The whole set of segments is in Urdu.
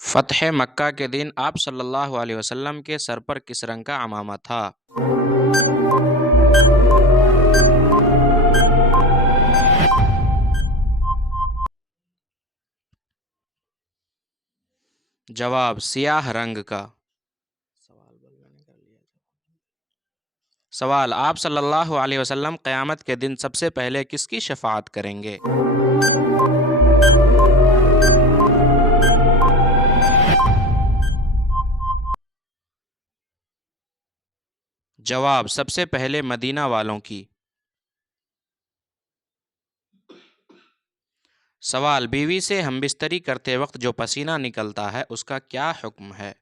فتح مکہ کے دن آپ صلی اللہ علیہ وسلم کے سر پر کس رنگ کا عمامہ تھا؟ جواب سیاہ رنگ کا۔ سوال آپ صلی اللہ علیہ وسلم قیامت کے دن سب سے پہلے کس کی شفاعت کریں گے؟ جواب سب سے پہلے مدینہ والوں کی۔ سوال بیوی سے ہم بستری کرتے وقت جو پسینہ نکلتا ہے اس کا کیا حکم ہے؟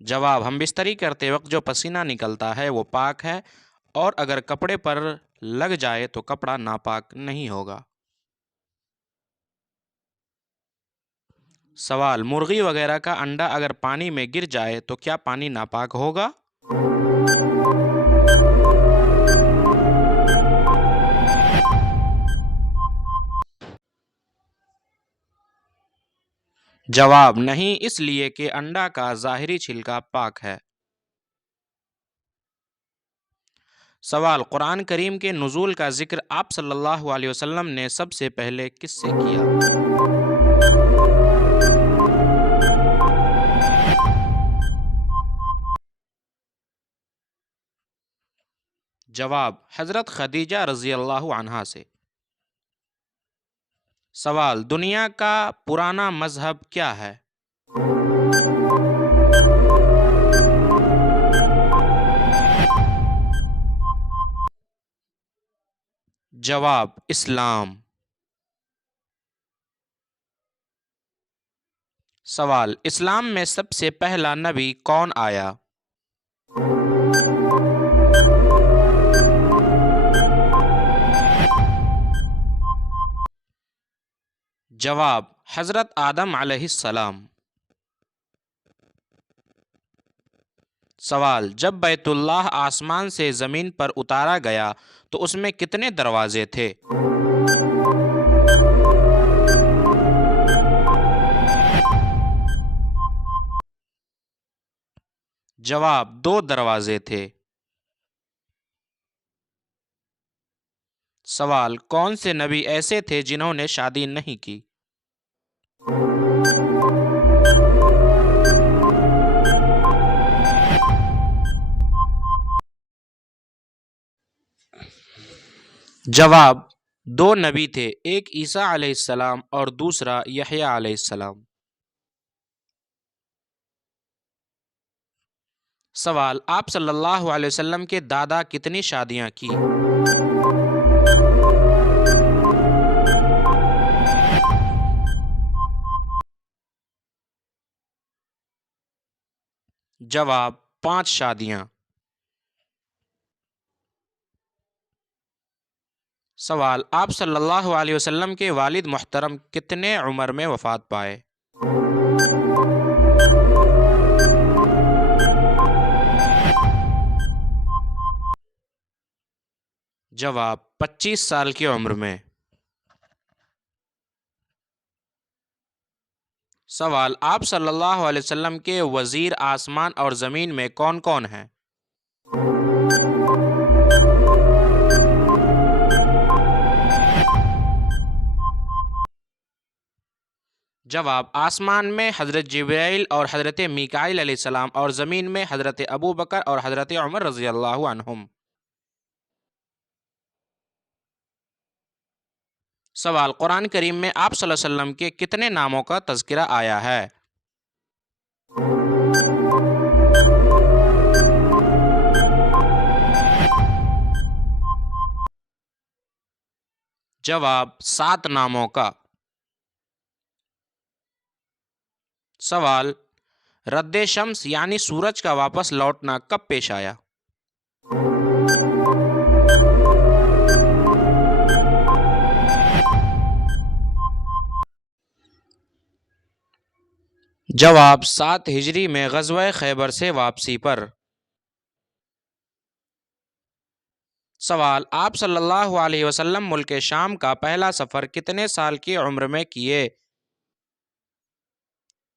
جواب ہم بستری کرتے وقت جو پسینہ نکلتا ہے وہ پاک ہے، اور اگر کپڑے پر لگ جائے تو کپڑا ناپاک نہیں ہوگا۔ سوال مرغی وغیرہ کا انڈا اگر پانی میں گر جائے تو کیا پانی ناپاک ہوگا؟ جواب نہیں، اس لیے کہ انڈا کا ظاہری چھلکا پاک ہے۔ سوال قرآن کریم کے نزول کا ذکر آپ صلی اللہ علیہ وسلم نے سب سے پہلے کس سے کیا؟ جواب حضرت خدیجہ رضی اللہ عنہا سے۔ سوال دنیا کا پرانا مذہب کیا ہے؟ جواب اسلام۔ سوال اسلام میں سب سے پہلا نبی کون آیا؟ جواب حضرت آدم علیہ السلام۔ سوال جب بیت اللہ آسمان سے زمین پر اتارا گیا تو اس میں کتنے دروازے تھے؟ جواب 2 دروازے تھے۔ سوال کون سے نبی ایسے تھے جنہوں نے شادی نہیں کی؟ جواب 2 نبی تھے، ایک عیسیٰ علیہ السلام اور دوسرا یحییٰ علیہ السلام۔ سوال آپ صلی اللہ علیہ وسلم کے دادا کتنی شادیاں کی؟ جواب 5 شادیاں۔ سوال آپ صلی اللہ علیہ وسلم کے والد محترم کتنے عمر میں وفات پائے؟ جواب 25 سال کی عمر میں۔ سوال آپ صلی اللہ علیہ وسلم کے وزیر آسمان اور زمین میں کون کون ہیں؟ جواب آسمان میں حضرت جبرائیل اور حضرت میکائیل علیہ السلام اور زمین میں حضرت ابو بکر اور حضرت عمر رضی اللہ عنہم۔ سوال قرآن کریم میں آپ صلی اللہ علیہ وسلم کے کتنے ناموں کا تذکرہ آیا ہے؟ جواب 7 ناموں کا۔ سوال رد شمس یعنی سورج کا واپس لوٹنا کب پیش آیا؟ جواب 7 ہجری میں غزوہ خیبر سے واپسی پر۔ سوال: آپ صلی اللہ علیہ وسلم ملک شام کا پہلا سفر کتنے سال کی عمر میں کیے؟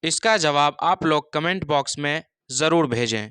اس کا جواب آپ لوگ کمنٹ باکس میں ضرور بھیجیں۔